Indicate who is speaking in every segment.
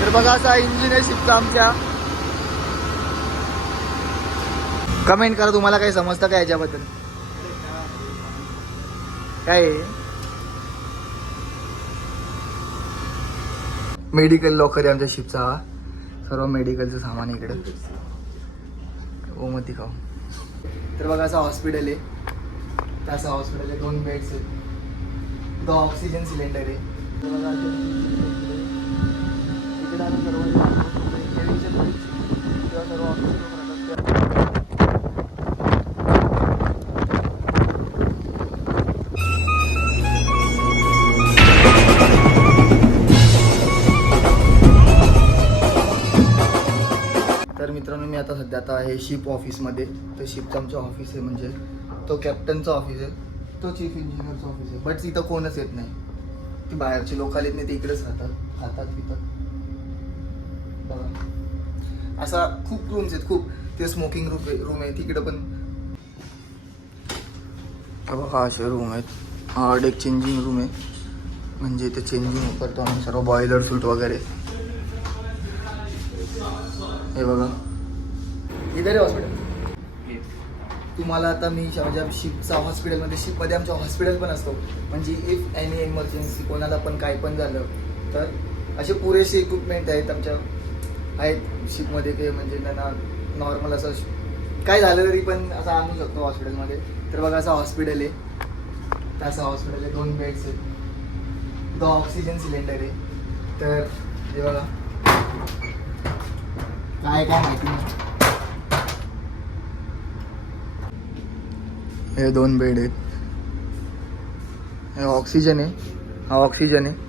Speaker 1: तर बघा असा इंजिन आहे शिपचा आमच्या. कमेंट करा तुम्हाला काही समजतं का याच्याबद्दल? काय आहे? मेडिकल लॉकर आहे आमच्या शिपचा हा. सर्व मेडिकलचं सामान आहे इकडे. ओमती हो, खाऊ. तर बघा असं हॉस्पिटल आहे. तर हॉस्पिटल आहे दोन बेड्स आहेत. दो ऑक्सिजन सिलेंडर आहे तर बघा असं इकडे आम्ही सर्व सर्व तर मित्रांनो मी आता सध्या आता आहे शिप ऑफिसमध्ये. तर शिपचं आमचं ऑफिस आहे म्हणजे तो कॅप्टनचा ऑफिस आहे तो चीफ इंजिनियरचा ऑफिस आहे. बट इथं कोणच येत नाही. ती बाहेरची लोक आलेत नाही ते इकडेच राहतात खातात तिथं. बघा. असा खूप रूम्स आहेत खूप. ते स्मोकिंग रूम रूम आहे. तिकडं पण. बघा असे रूम आहेत. हा एक चेंजिंग रूम आहे. म्हणजे ते चेंजिंग करतो आम्ही सर्व. बॉयलर सूट वगैरे. हे बघा. इधर हॉस्पिटल तुम्हाला आता मी म्हणजे शिपचा हॉस्पिटलमध्ये शिपमध्ये आमच्या हॉस्पिटल पण असतो. म्हणजे इफ एनी इमर्जन्सी कोणाला पण काय पण झालं तर असे पुरेसे इक्विपमेंट आहेत आमच्या. आहेत शिपमध्ये ते म्हणजे त्यांना नॉर्मल असं काय झालं तरी पण असं आणू शकतो हॉस्पिटलमध्ये तर बघा असं हॉस्पिटल आहे. तर असं हॉस्पिटल आहे. दोन बेड्स आहेत. दो ऑक्सिजन सिलेंडर आहे. तर हे बघा. काय काय माहिती नाही. हे दोन बेड आहेत. हे ऑक्सिजन आहे. हा ऑक्सिजन आहे.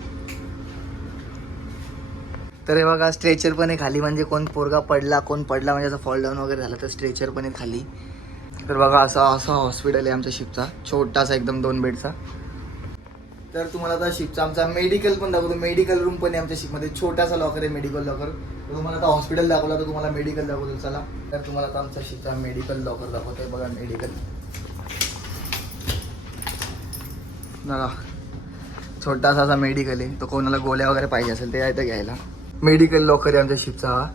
Speaker 1: तर हे बघा स्ट्रेचर पण आहे खाली. म्हणजे कोण पोरगा पडला कोण पडला म्हणजे असं फॉल डाऊन वगैरे झालं तर स्ट्रेचर पण आहे खाली. तर बघा असा असा हॉस्पिटल आहे आमच्या शिपचा छोटासा एकदम दोन बेडचा तर तुम्हाला आता शिपचा आमचा मेडिकल पण दाखवतो. मेडिकल रूम पण आहे आमच्या शिपमध्ये छोटासा लॉकर आहे मेडिकल लॉकर तुम्हाला आता हॉस्पिटल दाखवला तर तुम्हाला मेडिकल दाखवतो. चला. तर तुम्हाला आता आमचा शिपचा मेडिकल लॉकर दाखवतोय. बघा मेडिकल बघा. छोटासा असा मेडिकल आहे. तो कोणाला गोळ्या वगैरे पाहिजे असेल ते आहे घ्यायला. मेडिकल लॉकर आहे आमच्या शिपचा हा.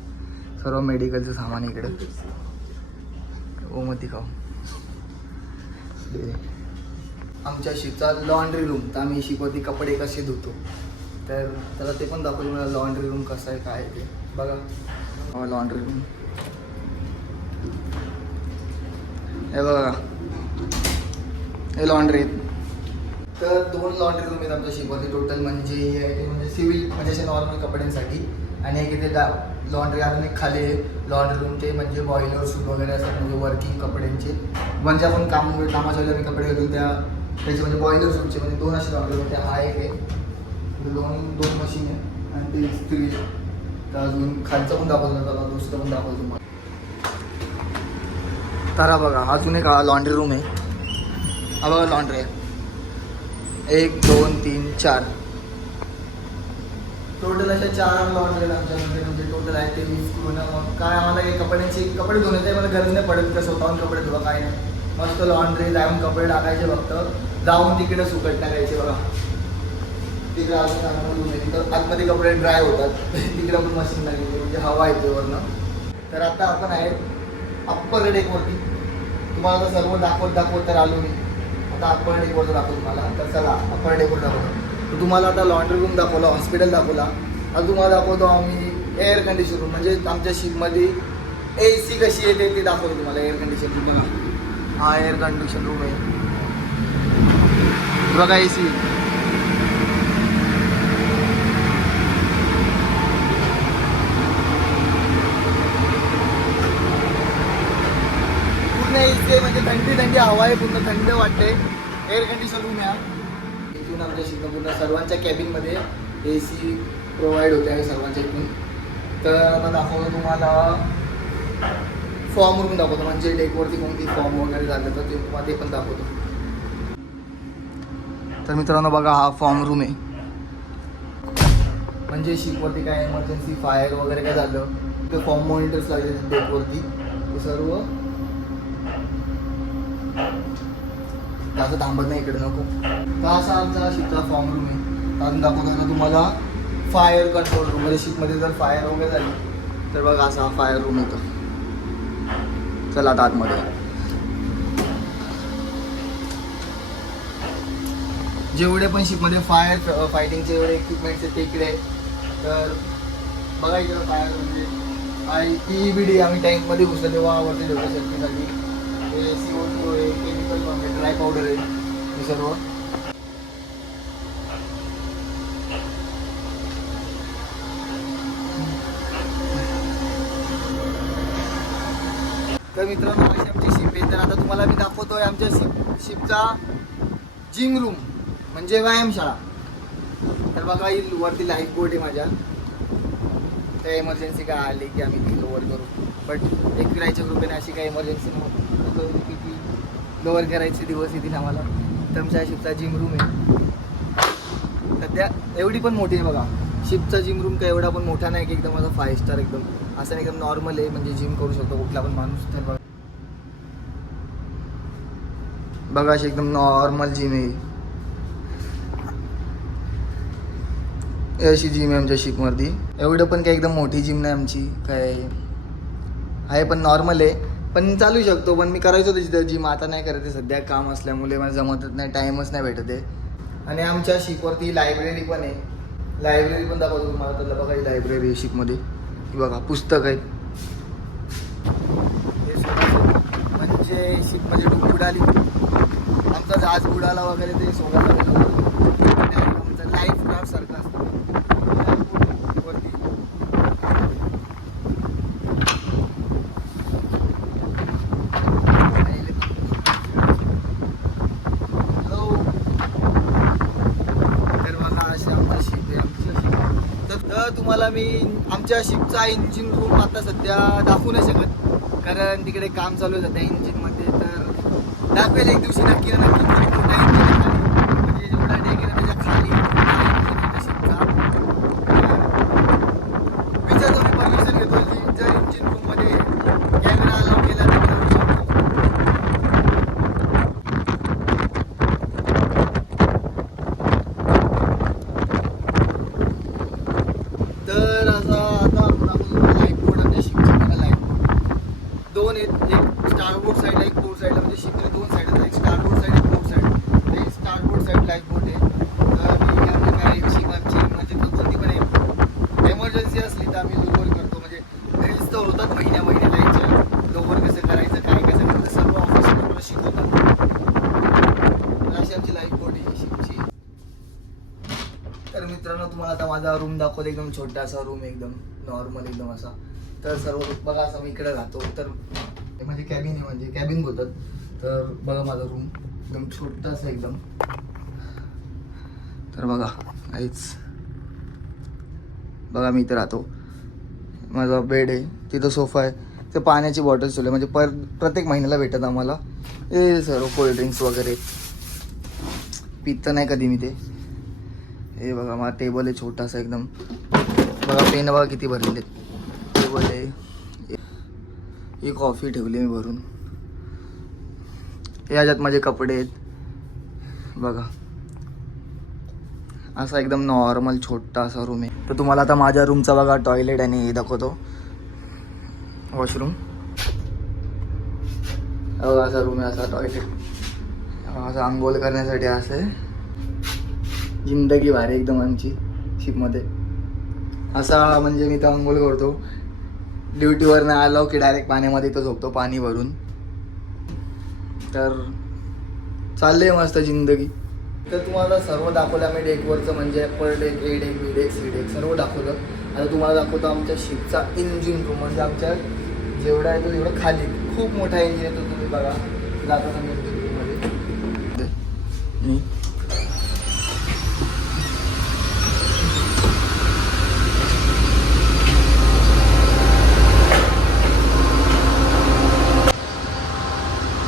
Speaker 1: सर्व मेडिकलचं सामान इकडे. इकडे ओमती खाऊ. आमच्या शिपचा लॉन्ड्री रूम तर आम्ही शिपवरती कपडे कसे धुतो. तर त्याला ते पण दाखवलं मला लॉन्ड्री रूम कसं आहे काय ते. बघा. लॉन्ड्री रूम हे बघा. हे लॉन्ड्री तर दोन लॉन्ड्री रूम आहेत आमच्या शिकवते टोटल म्हणजे हे आहे ते म्हणजे सिव्हिल म्हणजे असे नॉर्मल कपड्यांसाठी. आणि एक इथे लॉन्ड्री अजून एक खाली लॉन्ड्री रूम ते म्हणजे बॉयलर सूट वगैरे असतात. म्हणजे वर्किंग कपड्यांचे. म्हणजे आपण काम कामाच्या आम्ही कपडे घेतो त्या त्याचे म्हणजे बॉयलर सूटचे म्हणजे दोन असे लॉन्ड्री रूम त्या हा एक आहे. म्हणजे दोन दोन मशीन आहे. आणि ते इस्त्री तर अजून खालचं पण दाखवलं त्याला दुसरं पण दाखवलं तुम्हाला. तर बघा अजून एक लॉन्ड्री रूम आहे. हा बघा लॉन्ड्री आहे. एक दोन तीन चार. टोटल अशा चार लॉन्ड्री आमच्यामध्ये. म्हणजे टोटल आहे ते वीस पूर्ण मग काय आम्हाला काही कपड्यांची कपडे धुण्याची मला गरज नाही पडत. का स्वतःहून कपडे धुवा काय नाही. मस्त लॉन्ड्री लावून कपडे टाकायचे फक्त. जाऊन तिकडे सुकट टाकायचे बघा. तिकडे अजून चांगलं room तिथं आतमध्ये कपडे ड्राय होतात. तिकडे पण मशीन लागली. म्हणजे हवा येते वरनं. तर आता आपण आहे अप्पर डेकवरती तुम्हाला सर्व दाखवत दाखवत तर आलो मी. आता अप्पर डेकवरचं दाखवतो तुम्हाला. तर चला अप्पर डेकोर दाखवतो. तर तुम्हाला आता लॉन्ड्री रूम दाखवला हॉस्पिटल दाखवला. आता तुम्हाला दाखवतो आम्ही एअर कंडिशन रूम म्हणजे आमच्या शिपमध्ये ए सी कशी येते ते दाखवतो तुम्हाला एअर कंडिशन रूम बघा. हा एअर कंडिशन रूम आहे. बघा ए सी म्हणजे थंडी थंडी हवा आहे पूर्ण थंड वाटते एअर कंडिशन रूम आहे इथून आमच्या शिकणं सर्वांच्या कॅबिनमध्ये ए सी प्रोव्हाइड होते आहे सर्वांच्या इथून. तर मग दाखवतो तुम्हाला फॉर्म रूम दाखवतो. म्हणजे डेकवरती कोणती फॉर्म वगैरे झालं तर ते तुम्हाला ते पण दाखवतो. तर मित्रांनो बघा हा फॉर्म रूम आहे. म्हणजे शिपवरती काय इमर्जन्सी फायर वगैरे काय झालं ते फॉर्म मॉनिटर्स लागले डेकवरती ते सर्व जास्त थांबत नाही इकडे नको. तर असा आमचा शिपचा फॉर्म रूम आहे. अजून दाखवतो ना तुम्हाला. फायर कंट्रोल रूम म्हणजे शिपमध्ये जर फायर वगैरे झाली तर बघा असा फायर रूम होतं. चला आता आतमध्ये. जेवढे पण शिपमध्ये फायर फायटिंगचे एवढे इक्विपमेंट्स आहेत ते इकडे तर बघा इकडे फायर म्हणजे आणि टी बी डी आम्ही टँकमध्ये घुसलं तेव्हा आवडते सेफ्टीसाठी हे सी ओ टू आहे केमिकल आहे ड्राय पावडर आहे हे सर्व. तर मित्रांनो अशी आमची शिप आहे. तर आता तुम्हाला मी दाखवतोय आमच्या शिप शिपचा जिम रूम म्हणजे व्यायामशाळा. तर बघा वरती लाईफ बोर्ड आहे माझ्या. त्या इमर्जन्सी काय आली की आम्ही ती लोअर करू. बट एक फिरायच्या ग्रुपने अशी काही इमर्जन्सी नव्हती. की ती लोअर करायचे दिवस येतील आम्हाला. तुमच्या शिपचा जिम रूम आहे. सध्या एवढी पण मोठी आहे बघा. शिपचा जिम रूम काय एवढा पण मोठा नाही की एकदम माझा फाय स्टार एकदम. असं नाही एकदम नॉर्मल आहे म्हणजे जिम करू शकतो कुठला पण माणूस तर बघा. बघा अशी एकदम नॉर्मल जिम आहे. अशी जिम आहे आमच्या शिपवरती एवढं पण काय एकदम मोठी जिम नाही आमची. काय आहे पण नॉर्मल आहे. पण चालू शकतो पण मी करायचो तिथे जिम आता नाही करत आहे सध्या काम असल्यामुळे मला जमतच नाही टाईमच नाही भेटत आहे. आणि आमच्या शिपवरती लायब्ररी पण आहे. लायब्ररी पण दाखवतो तुम्हाला त्याला बघा ही लायब्ररी आहे शिपमध्ये की बघा पुस्तक आहे. म्हणजे सोडा- म्हणजे बुडाली आमचा जहाज बुडाला वगैरे ते सोडायला आमचं लाईफ क्राफ्ट सारखं असतं वरती Hello. तर बघा अशी आमची शिप आहे आमची शिप तर तर तुम्हाला मी आमच्या शिपचा इंजिन रूम आता सध्या दाखवू नाही शकत. कारण तिकडे काम चालू आहे सध्या इंजिनमध्ये तर दाखवेल एक दिवशी नक्की नक्की खूप मोठा इंजिन आहे खाली. म्हणजे जेवढा डेक आहे ना त्याच्याखाली इंजिन आहे त्या शिपचा विचारतो मी परमिशन घेतो की जर इंजिन रूममध्ये कॅमेरा अलाव केला तर करू शकतो तर असा आता आपण लाइट बोर्ड आमच्या शिपचा बघा लाइट बोर्ड दोन आहेत एक स्टारबोर्ड साईडला एक पोर्ट साईडला म्हणजे शिपचे दोन साईड आहेत एक स्टारबोर्ड साईड एक पोर्ट साईड एक स्टारबोर्ड साईड लाइट बोर्ड आहे तर मी या प्रकारे शिप आमची म्हणजे कोणती पण आहे एमर्जन्सी असली तर आम्ही लोवर करतो म्हणजे ड्रिल्स तर होतात महिन्या महिन्याला याच्या लोवर कसं करायचं काय कसं करायचं सर्व ऑफिस शिकवतात तर अशी आमची लाईफ बोर्ड आहे शिपची तर मित्रांनो तुम्हाला आता माझा रूम दाखवतो. एकदम छोटासा रूम एकदम नॉर्मल एकदम असा. तर सर्व बघा असं मी इकडे राहतो. तर म्हणजे कॅबिन आहे म्हणजे कॅबिन बोलतात. तर बघा माझा रूम एकदम छोटासा एकदम. तर बघा काहीच. बघा मी इथे राहतो. माझा बेड आहे. तिथं सोफा आहे. ते पाण्याची बॉटल ठेवले. म्हणजे पर प्रत्येक महिन्याला भेटत आम्हाला. हे सर्व कोल्ड्रिंक्स वगैरे. पित नाही कधी मी ते. हे बघा माझा टेबल आहे छोटासा एकदम. बघा पेन बघा किती भरलेले टेबल आहे. ही कॉफी ठेवली मी भरून. हे याच्यात माझे कपडे आहेत. बघा. असा एकदम नॉर्मल छोटा असा रूम आहे. तर तुम्हाला आता माझ्या रूमचा बघा टॉयलेट आणि हे दाखवतो. वॉशरूम बघा असा रूम आहे असा टॉयलेट असा आंघोळ करण्यासाठी असं आहे. जिंदगी भारी एकदम आमची शिपमध्ये असा म्हणजे मी तर आंघोळ करतो. ड्युटीवर नाही आलो की डायरेक्ट पाण्यामध्ये इथं झोपतो पाणी भरून. तर चाललंय मस्त जिंदगी. तर तुम्हाला सर्व दाखवलं आम्ही डेकवरचं म्हणजे पर deck A deck B deck C deck सर्व दाखवलं. आता तुम्हाला दाखवतो आमच्या शिपचा इंजिन रूम म्हणजे आमच्या जेवढा आहे तो तेवढं खाली. खूप मोठा इंजिन येतो तुम्ही बघा. जाता तुम्ही मी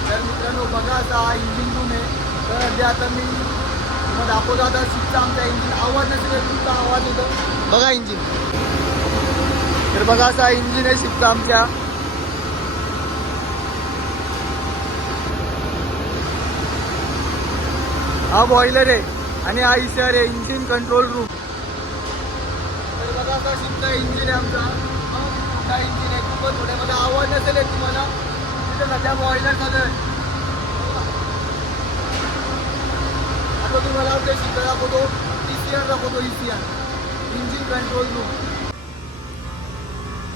Speaker 1: तर मित्रांनो बघा आता हा इंजिन रूम आहे तर सध्या आता मी तुम्हाला दाखवतो आता शिपचा आमचा इंजिन आवाज नसेल तुमचा आवाज येतो. बघा इंजिन तर बघा असा इंजिन आहे शिफ्ट आमच्या. हा बॉयलर आहे आणि हा इशर आहे इंजिन कंट्रोल रूम तर असा शिकता इंजिन आहे आमचा. मोठा इंजिन आहे खूपच थोड्यामध्ये आवाज नसेल येत तुम्हाला. तिथे सध्या बॉयलर चालू आता तुम्हाला आमच्या शिकता दाखवतो. ई सी आर दाखवतो E C R engine control room.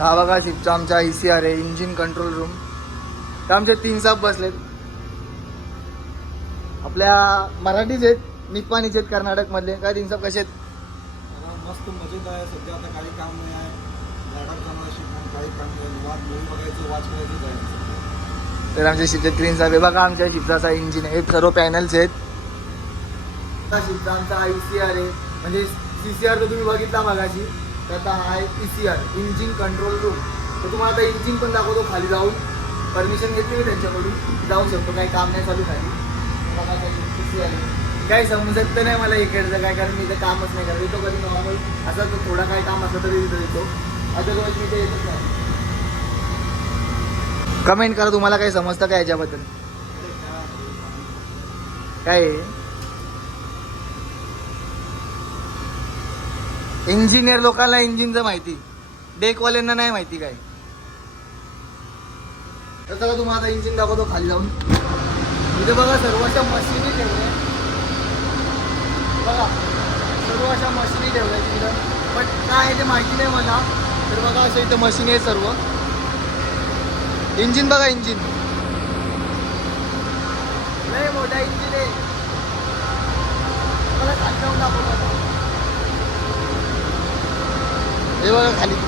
Speaker 1: हा बघा शिपचा आमचा ई सी आर आहे इंजिन कंट्रोल रूम. तर आमचे तीन साप बसलेत. आपल्या मराठीच आहेत निप्पाणीच आहेत कर्नाटक मधले काय तीन साप कसे आहेत?
Speaker 2: मस्त मजेत आहे सध्या आता काही काम नाही आहे. लडाख जाणार शिकून काही काम नाही वाट मूवी बघायचं वाच करायचं जायचं.
Speaker 1: तर आमच्या शिपचे ग्रीन साहेब हे बघा आमच्या शिपचा असा इंजिन आहे. सर्व पॅनल्स आहेत. शिपचा आमचा आय सी आर आहे. म्हणजे सी सी आर तर तुम्ही बघितला मागाशी. तर आता हा आहे E C R engine control room तर तुम्हाला आता इंजिन पण दाखवतो खाली जाऊन. परमिशन घेतली मी त्यांच्याकडून. जाऊ शकतो काही काम नाही चालू खाली. बघा सी आर काही समजत तर नाही मला इकडचं काय कारण मी इथं कामच नाही करत. येतो कधी नॉर्मल असं तर थोडं काही काम असलं तरी इथं येतो. अदरवाईज मी ते येतच नाही. कमेंट करा तुम्हाला काही समजतं का याच्याबद्दल? काय आहे? इंजिनियर लोकांना इंजिनचं माहिती. डेकवाल्यांना नाही माहिती काय. तर चला तुम्हाला आता इंजिन दाखवतो खाली जाऊन. इथे बघा सर्व अशा मशिनी ठेवल्या बघा सर्व अशा मशिनी ठेवल्या तिकडं पण काय आहे ते माहिती नाही मला. तर बघा असं इथं मशीन आहे सर्व. इंजिन बघा इंजिन. नाही मोठा इंजिन आहे मला खाली जाऊन दाखवतो आता. हे बघा खाली इंजिनच्या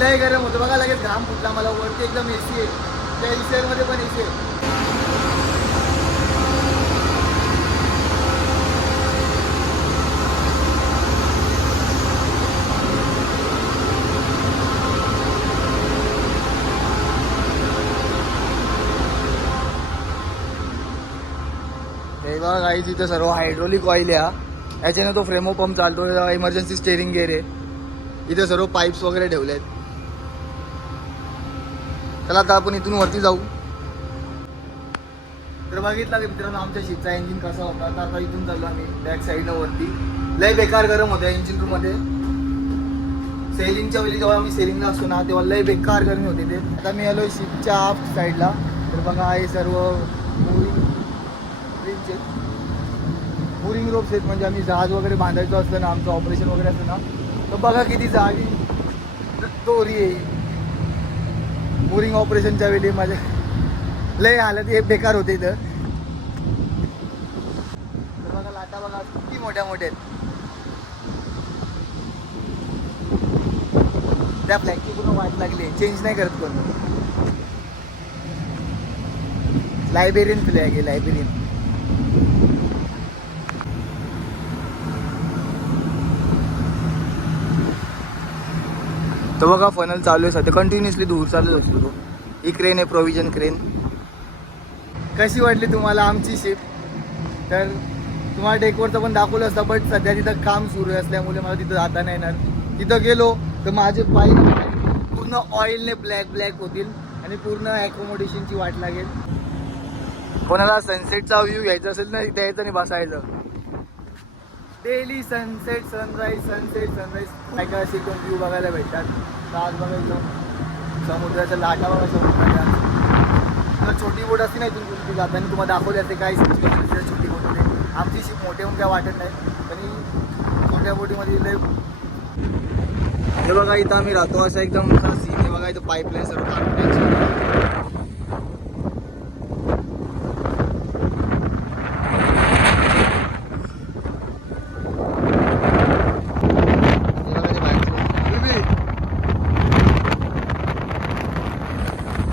Speaker 1: लय गरम होतं. बघा लगेच घाम फुटला मला. वरती एकदम एसी आहे. त्या एसी मध्ये पण सी आहे. बघा गाईज इथं सर्व हायड्रोलिक ऑइल आहे याच्याने तो फ्रेमो पंप चालतो इमर्जन्सी स्टेरिंग गेअर आहे. इथे सर्व पाईप्स वगैरे ठेवले आहेत चला आता आपण इथून वरती जाऊ. तर बघितला की मित्रांनो आमच्या शिपचा इंजिन कसा होता? तर आता इथून चाललो आम्ही बॅक साईडनं वरती. लय बेकार गरम होत्या इंजिन रूममध्ये. सेलिंगच्या वेळी जेव्हा आम्ही सेलिंगला असतो ना तेव्हा लय बेकार गरमी होते ते. आता मी आलो शिपच्या आफ साईडला तर बघा हे सर्व बोरिंग रिंगचे रोप्स आहेत म्हणजे आम्ही जहाज वगैरे बांधायचं असलं ना आमचं ऑपरेशन वगैरे असलं ना. तर बघा किती जागी दोरी आहे. बोरिंग ऑपरेशनच्या वेळी माझ्या लय हालत हे बेकार होते इथं. तर बघा लाटा बघा किती मोठ्या मोठ्या आहेत. त्या फ्लॅगची पूर्ण वाट लागली चेंज नाही करत कोण. लायब्रेरियन फ्लॅग आहे लायब्रेरियन तर बघा फनल चालू आहे सध्या. कंटिन्युअसली दूर चालू असतो तो ही क्रेन आहे प्रोव्हिजन क्रेन कशी वाटली तुम्हाला आमची शिप तर तुम्हाला डेकवरचं पण दाखवलं असतं बट सध्या तिथं काम सुरू आहे असल्यामुळे मला तिथं जाता नाही येणार. तिथं गेलो तर माझे पाय पूर्ण ऑइलने ब्लॅक ब्लॅक होतील आणि पूर्ण ॲकोमोडेशनची वाट लागेल. कोणाला सनसेटचा व्ह्यू घ्यायचा असेल ना तिथे यायचं आणि बसायचं. Daily sunset sunrise sunset sunrise काय काय असे दोन व्ह्यू बघायला भेटतात. ताज बघायचं. समुद्राच्या लाटावर समुद्राच्या. तर छोटी बोट असते नाही इथून कुठे जाताना तुम्हाला दाखवली असते काय सिस्टम असते छोटी बोटमध्ये आमची शिप मोठे होऊन काय वाटत नाही. पण छोट्या बोटीमध्ये लय हे बघा इथं आम्ही राहतो असं एकदम सीन आहे. बघा इथं पाईपलाईन सर्व काढून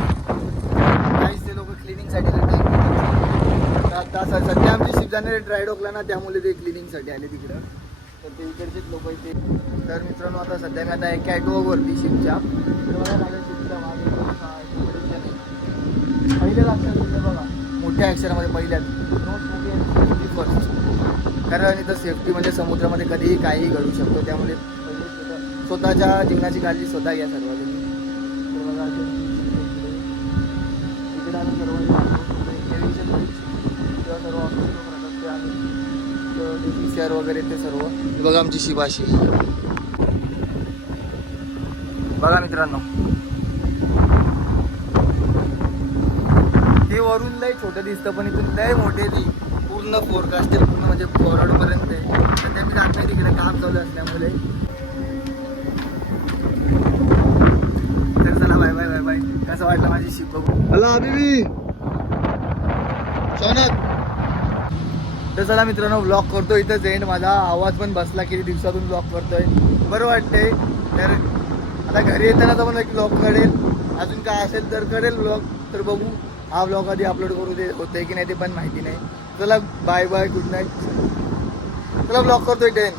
Speaker 1: काहीच ते लोक क्लिनिंगसाठी आता स- सध्या जाणारे ड्रायडॉकला ना त्यामुळे ते क्लिनिंगसाठी आले तिकडं. तर ते इकडचेच लोक इथे. तर मित्रांनो आता सध्या मी आता कॅटवॉकवरती शिपच्या तर बघा माझ्या शिपच्या मागे बघा, पहिल्या अक्षर बघा मोठ्या अक्षरामध्ये पहिल्यात फर्स्ट कारण इथं सेफ्टी म्हणजे समुद्रामध्ये कधीही काहीही घडू शकतो त्यामुळे पहिले स्वतःच्या जीवनाची काळजी स्वतः घ्या सर्वांनी तर बघा असे इकडे. इकडे सर्व जे वगैरे ते सर्व. बघा आमची शिवाशी बघा मित्रांनो. हे वरून लय छोटं दिसतं पण इथून लय मोठे ती पूर्ण फोरकास्ट पूर्ण म्हणजे फॉरवर्ड पर्यंत आहे सध्या मी जात नाही तिकडे काम चालू असल्यामुळे. तर चला बाय बाय बाय बाय कसं वाटलं माझी शिप बघू हॅलो अभिवी. सोनत. तर चला मित्रांनो ब्लॉग करतो इथंच एंड माझा आवाज पण बसला किती दिवसातून ब्लॉग करतोय. बरं वाटतंय. तर आता घरी येताना तर मला एक ब्लॉग करेल अजून काय असेल तर करेल ब्लॉग तर बघू हा ब्लॉग आधी अपलोड करू दे होतंय की नाही ते पण माहिती नाही. चला बाय बाय गुड नाईट चला ब्लॉग करतोय टेन